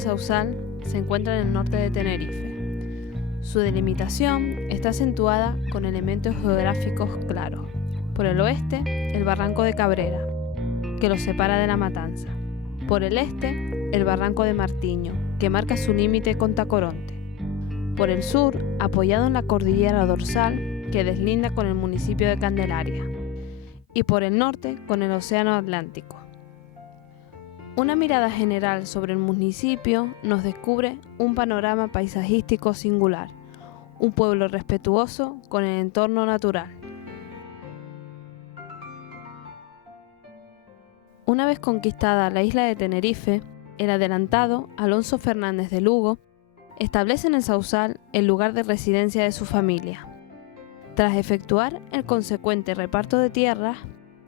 Sausal se encuentra en el norte de Tenerife. Su delimitación está acentuada con elementos geográficos claros. Por el oeste, el barranco de Cabrera, que lo separa de La Matanza. Por el este, el barranco de Martiño, que marca su límite con Tacoronte. Por el sur, apoyado en la cordillera dorsal, que deslinda con el municipio de Candelaria. Y por el norte, con el océano Atlántico. Una mirada general sobre el municipio nos descubre un panorama paisajístico singular, un pueblo respetuoso con el entorno natural. Una vez conquistada la isla de Tenerife, el adelantado Alonso Fernández de Lugo establece en el Sausal el lugar de residencia de su familia. Tras efectuar el consecuente reparto de tierras,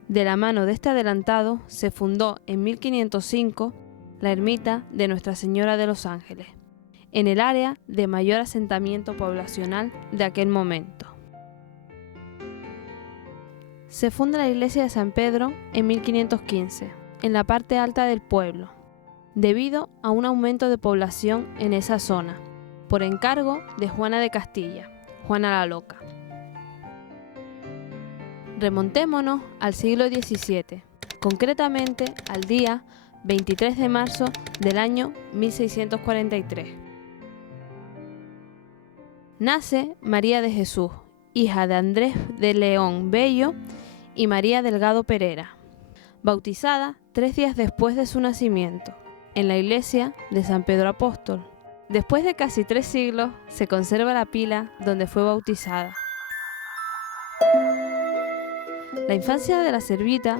de la mano de este adelantado se fundó en 1505 la ermita de Nuestra Señora de los Ángeles, en el área de mayor asentamiento poblacional de aquel momento. Se funda la iglesia de San Pedro en 1515, en la parte alta del pueblo, debido a un aumento de población en esa zona, por encargo de Juana de Castilla, Juana la Loca. Remontémonos al siglo XVII, concretamente al día 23 de marzo del año 1643. Nace María de Jesús, hija de Andrés de León Bello y María Delgado Perera, bautizada 3 días después de su nacimiento, en la iglesia de San Pedro Apóstol. Después de casi 3 siglos, se conserva la pila donde fue bautizada. La infancia de la servita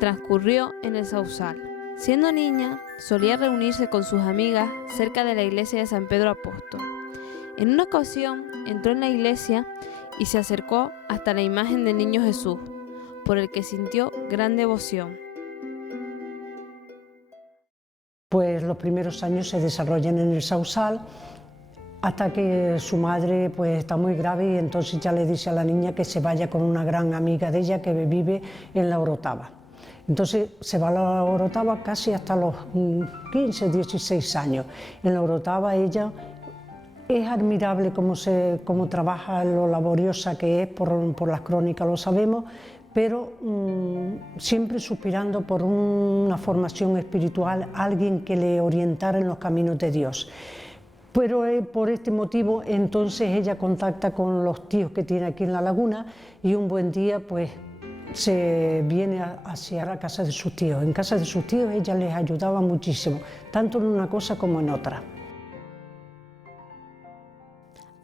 transcurrió en el Sausal. Siendo niña, solía reunirse con sus amigas cerca de la iglesia de San Pedro Apóstol. En una ocasión entró en la iglesia y se acercó hasta la imagen del Niño Jesús, por el que sintió gran devoción. Pues los primeros años se desarrollan en el Sausal hasta que su madre pues está muy grave y entonces ya le dice a la niña que se vaya con una gran amiga de ella que vive en la Orotava. Entonces se va a la Orotava casi hasta los 15, 16 años. En la Orotava ella es admirable cómo trabaja, lo laboriosa que es, por las crónicas lo sabemos, pero siempre suspirando por una formación espiritual, alguien que le orientara en los caminos de Dios. Pero por este motivo entonces ella contacta con los tíos que tiene aquí en la laguna y un buen día pues se viene hacia la casa de sus tíos. En casa de sus tíos ella les ayudaba muchísimo, tanto en una cosa como en otra.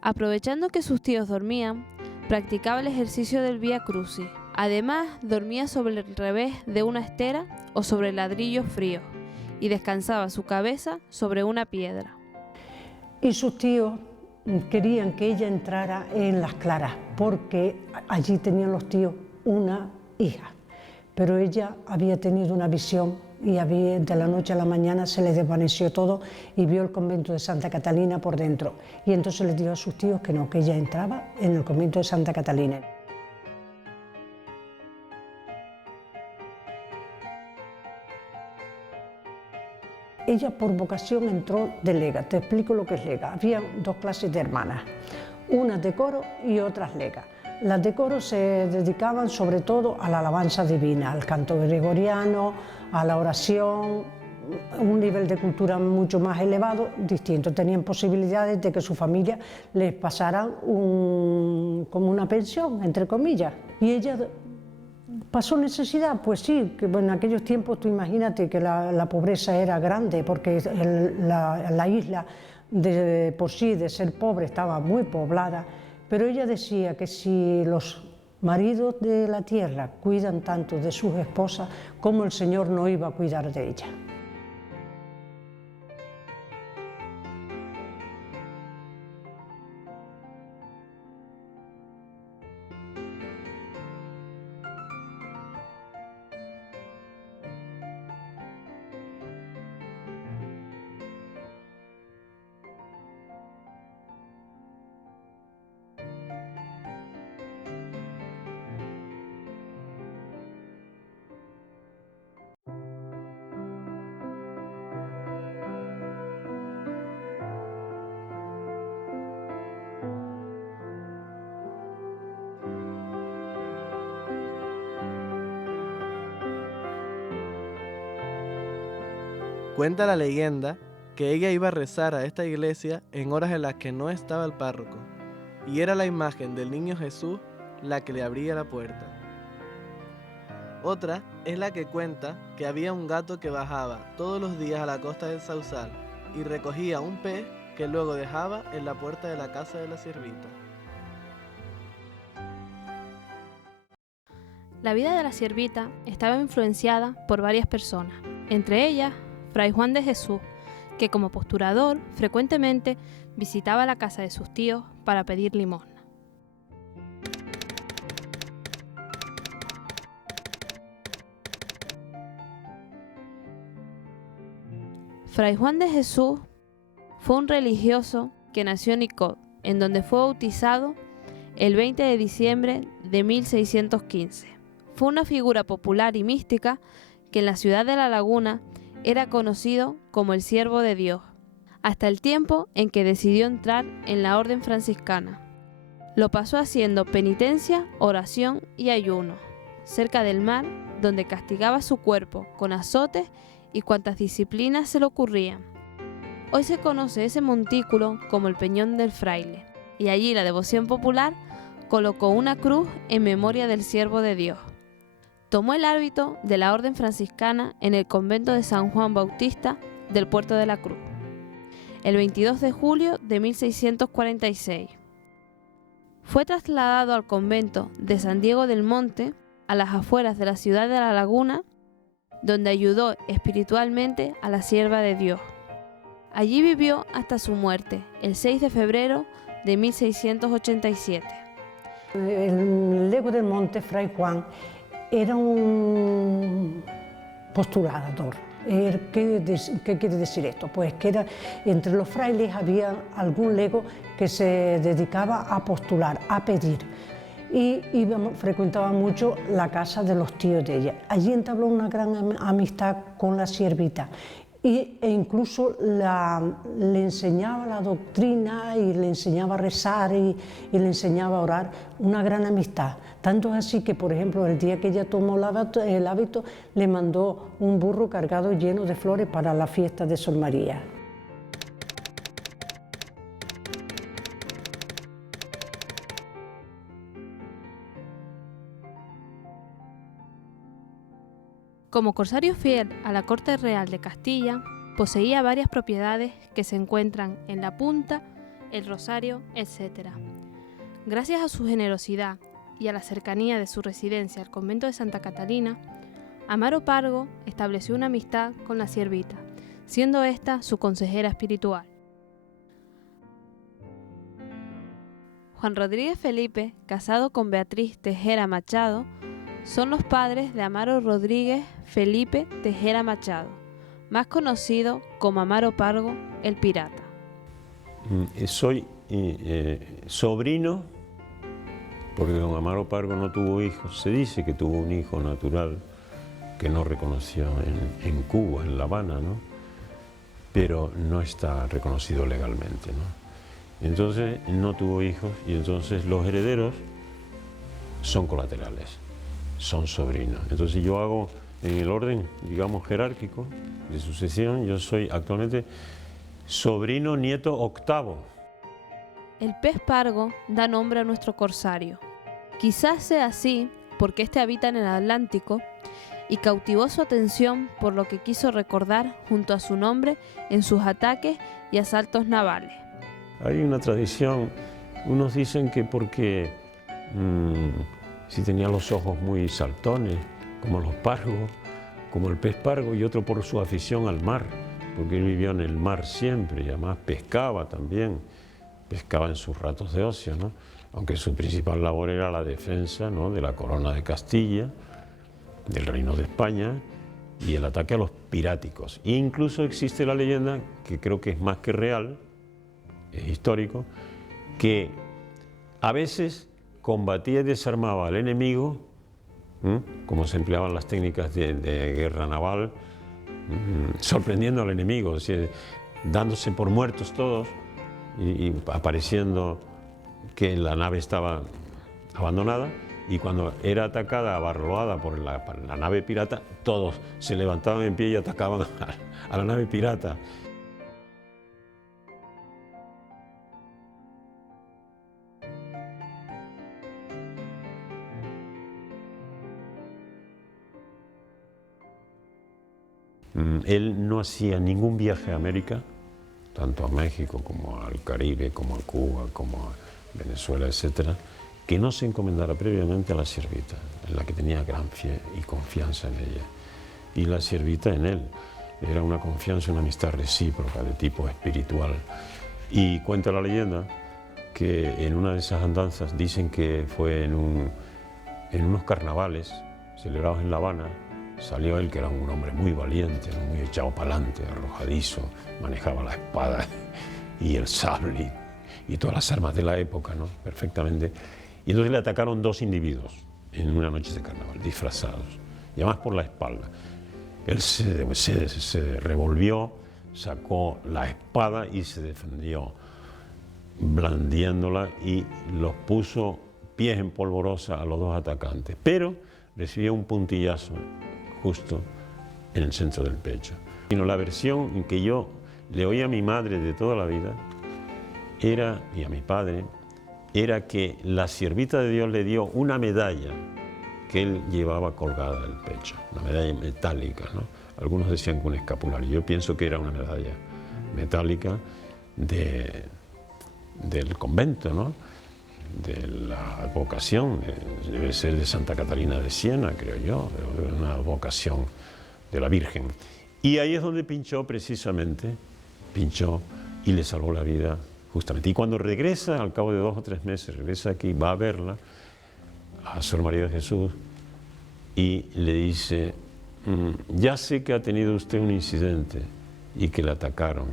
Aprovechando que sus tíos dormían, practicaba el ejercicio del Vía Crucis. Además, dormía sobre el revés de una estera o sobre ladrillos fríos y descansaba su cabeza sobre una piedra. Y sus tíos querían que ella entrara en Las Claras, porque allí tenían los tíos una hija. Pero ella había tenido una visión y de la noche a la mañana se le desvaneció todo y vio el convento de Santa Catalina por dentro. Y entonces les dijo a sus tíos que no, que ella entraba en el convento de Santa Catalina. Ella por vocación entró de lega. Te explico lo que es lega. Había 2 clases de hermanas, unas de coro y otras legas. Las de coro se dedicaban sobre todo a la alabanza divina, al canto gregoriano, a la oración, un nivel de cultura mucho más elevado, distinto. Tenían posibilidades de que su familia les pasara como una pensión, entre comillas. Y ella ¿pasó necesidad? Pues sí, que en aquellos tiempos tú imagínate que la pobreza era grande, porque la isla por sí de ser pobre estaba muy poblada, pero ella decía que si los maridos de la tierra cuidan tanto de sus esposas, ¿cómo el Señor no iba a cuidar de ella? Cuenta la leyenda que ella iba a rezar a esta iglesia en horas en las que no estaba el párroco, y era la imagen del niño Jesús la que le abría la puerta. Otra es la que cuenta que había un gato que bajaba todos los días a la costa del Sausal y recogía un pez que luego dejaba en la puerta de la casa de la siervita. La vida de la siervita estaba influenciada por varias personas, entre ellas Fray Juan de Jesús, que como postulador frecuentemente visitaba la casa de sus tíos para pedir limosna. Fray Juan de Jesús fue un religioso que nació en Icod, en donde fue bautizado el 20 de diciembre de 1615. Fue una figura popular y mística que en la ciudad de La Laguna era conocido como el Siervo de Dios, hasta el tiempo en que decidió entrar en la orden franciscana. Lo pasó haciendo penitencia, oración y ayuno, cerca del mar, donde castigaba su cuerpo con azotes y cuantas disciplinas se le ocurrían. Hoy se conoce ese montículo como el Peñón del Fraile, y allí la devoción popular colocó una cruz en memoria del Siervo de Dios. Tomó el hábito de la orden franciscana en el convento de San Juan Bautista del Puerto de la Cruz, el 22 de julio de 1646. Fue trasladado al convento de San Diego del Monte, a las afueras de la ciudad de La Laguna, donde ayudó espiritualmente a la sierva de Dios. Allí vivió hasta su muerte, el 6 de febrero de 1687. El lego del Monte, Fray Juan, era un postulador. ¿Qué quiere decir esto? Pues que entre los frailes había algún lego que se dedicaba a postular, a pedir. Y frecuentaba mucho la casa de los tíos de ella. Allí entabló una gran amistad con la siervita e incluso le enseñaba la doctrina y le enseñaba a rezar y le enseñaba a orar, una gran amistad. Tanto es así que, por ejemplo, el día que ella tomó el hábito, le mandó un burro cargado lleno de flores para la fiesta de Sor María. Como corsario fiel a la corte real de Castilla, poseía varias propiedades que se encuentran en La Punta, El Rosario, etc. Gracias a su generosidad y a la cercanía de su residencia al convento de Santa Catalina, Amaro Pargo estableció una amistad con la siervita, siendo ésta su consejera espiritual. Juan Rodríguez Felipe, casado con Beatriz Tejera Machado, son los padres de Amaro Rodríguez Felipe Tejera Machado, más conocido como Amaro Pargo, el pirata. Soy sobrino, porque don Amaro Pargo no tuvo hijos. Se dice que tuvo un hijo natural que no reconoció en Cuba, en La Habana, ¿no? Pero no está reconocido legalmente, ¿no? Entonces no tuvo hijos y entonces los herederos son colaterales, son sobrinos. Entonces yo hago en el orden, digamos, jerárquico de sucesión, yo soy actualmente sobrino nieto octavo. El pez pargo da nombre a nuestro corsario. Quizás sea así porque este habita en el Atlántico y cautivó su atención por lo que quiso recordar junto a su nombre en sus ataques y asaltos navales. Hay una tradición, unos dicen que porque si tenía los ojos muy saltones, como los pargos, como el pez pargo, y otro por su afición al mar, porque él vivió en el mar siempre y además pescaba también, pescaba en sus ratos de ocio, ¿no? Aunque su principal labor era la defensa, ¿no?, de la corona de Castilla, del reino de España y el ataque a los piráticos. E incluso existe la leyenda, que creo que es más que real, es histórico, que a veces combatía y desarmaba al enemigo, como se empleaban las técnicas de guerra naval, sorprendiendo al enemigo, es decir, dándose por muertos todos y apareciendo que la nave estaba abandonada, Y cuando era atacada, abarroada por la nave pirata, todos se levantaban en pie y atacaban a la nave pirata. Él no hacía ningún viaje a América, tanto a México como al Caribe, como a Cuba, como a Venezuela, etcétera, que no se encomendara previamente a la siervita, en la que tenía gran fe y confianza en ella. Y la siervita en él. Era una confianza, una amistad recíproca de tipo espiritual. Y cuenta la leyenda que en una de esas andanzas, dicen que fue en unos carnavales celebrados en La Habana, salió él, que era un hombre muy valiente, muy echado para adelante, arrojadizo, manejaba la espada y el sable y todas las armas de la época, ¿no? Perfectamente. Y entonces le atacaron 2 individuos en una noche de carnaval, disfrazados, y además por la espalda. Él se revolvió, sacó la espada y se defendió, blandiéndola, y los puso pies en polvorosa a los 2 atacantes. Pero recibió un puntillazo justo en el centro del pecho. La versión en que yo le oí a mi madre de toda la vida era, y a mi padre, era que la siervita de Dios le dio una medalla que él llevaba colgada del pecho, una medalla metálica, ¿no? Algunos decían que un escapulario. Yo pienso que era una medalla metálica del convento, ¿no? De la advocación, debe ser de Santa Catalina de Siena, creo yo, de una advocación de la Virgen. Y ahí es donde pinchó precisamente, y le salvó la vida justamente. Y cuando regresa, al cabo de 2 o 3 meses, regresa aquí, va a verla, a Sor María de Jesús, y le dice: ya sé que ha tenido usted un incidente y que le atacaron.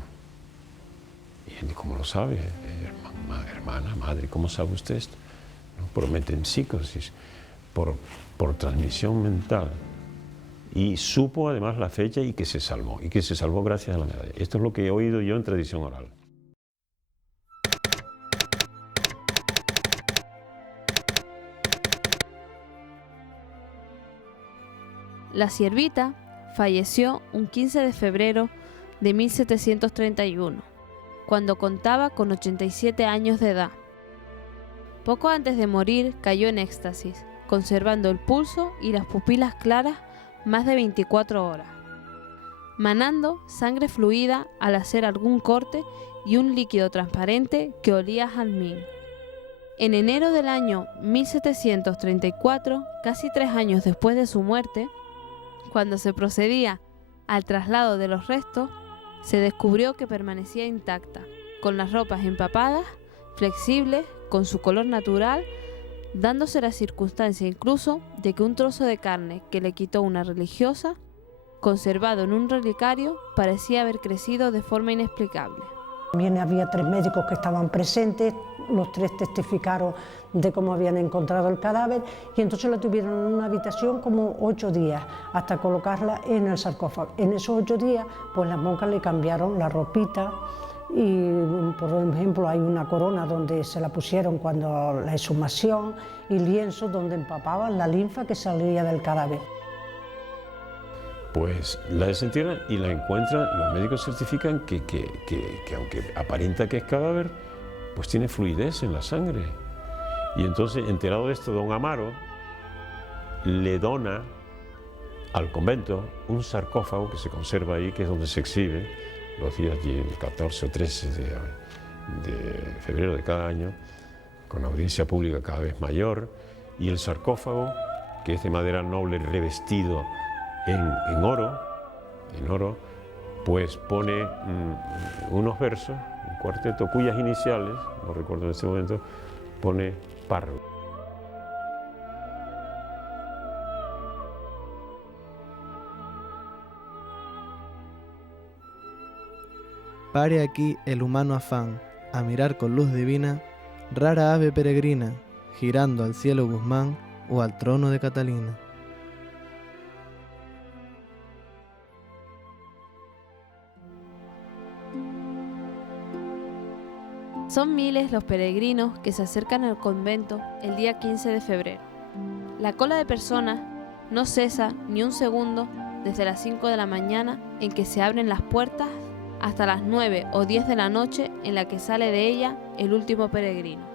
Y él: ¿cómo lo sabe, hermana, madre? ¿Cómo sabe usted esto? ¿No? Por metempsicosis, por transmisión mental. Y supo además la fecha y que se salvó gracias a la medalla. Esto es lo que he oído yo en tradición oral. La siervita falleció un 15 de febrero de 1731, cuando contaba con 87 años de edad. Poco antes de morir cayó en éxtasis, conservando el pulso y las pupilas claras más de 24 horas, manando sangre fluida al hacer algún corte y un líquido transparente que olía a jazmín. En enero del año 1734, casi 3 años después de su muerte, cuando se procedía al traslado de los restos, se descubrió que permanecía intacta, con las ropas empapadas, flexibles, con su color natural, dándose la circunstancia incluso de que un trozo de carne que le quitó una religiosa, conservado en un relicario, parecía haber crecido de forma inexplicable. También había 3 médicos que estaban presentes, los 3 testificaron de cómo habían encontrado el cadáver, y entonces la tuvieron en una habitación como 8 días hasta colocarla en el sarcófago. En esos 8 días, pues las monjas le cambiaron la ropita, y por ejemplo hay una corona donde se la pusieron cuando la exhumación, y lienzos donde empapaban la linfa que salía del cadáver. Pues la desentierran y la encuentran, los médicos certifican que aunque aparenta que es cadáver, pues tiene fluidez en la sangre. Y entonces, enterado de esto, don Amaro le dona al convento un sarcófago que se conserva ahí, que es donde se exhibe los días 14 o 13 de febrero de cada año, con audiencia pública cada vez mayor, y el sarcófago, que es de madera noble revestido en oro, pues pone unos versos, un cuarteto cuyas iniciales, no recuerdo en este momento, pone Pargo. Pare aquí el humano afán, a mirar con luz divina, rara ave peregrina, girando al cielo Guzmán o al trono de Catalina. Son miles los peregrinos que se acercan al convento el día 15 de febrero. La cola de personas no cesa ni un segundo desde las 5 de la mañana en que se abren las puertas hasta las 9 o 10 de la noche en la que sale de ella el último peregrino.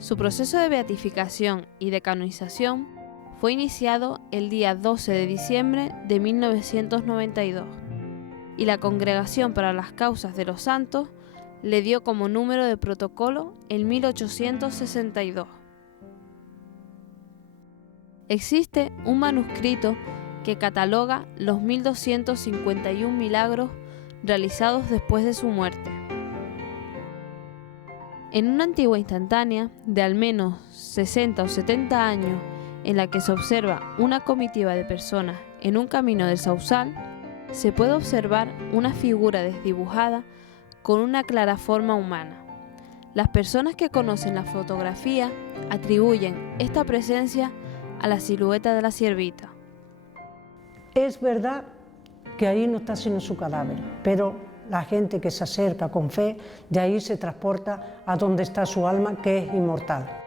Su proceso de beatificación y de canonización fue iniciado el día 12 de diciembre de 1992 y la Congregación para las Causas de los Santos le dio como número de protocolo el 1862. Existe un manuscrito que cataloga los 1251 milagros realizados después de su muerte. En una antigua instantánea de al menos 60 o 70 años en la que se observa una comitiva de personas en un camino del Sausal, se puede observar una figura desdibujada con una clara forma humana. Las personas que conocen la fotografía atribuyen esta presencia a la silueta de la ciervita. Es verdad que ahí no está sino su cadáver, pero la gente que se acerca con fe, de ahí se transporta a donde está su alma, que es inmortal.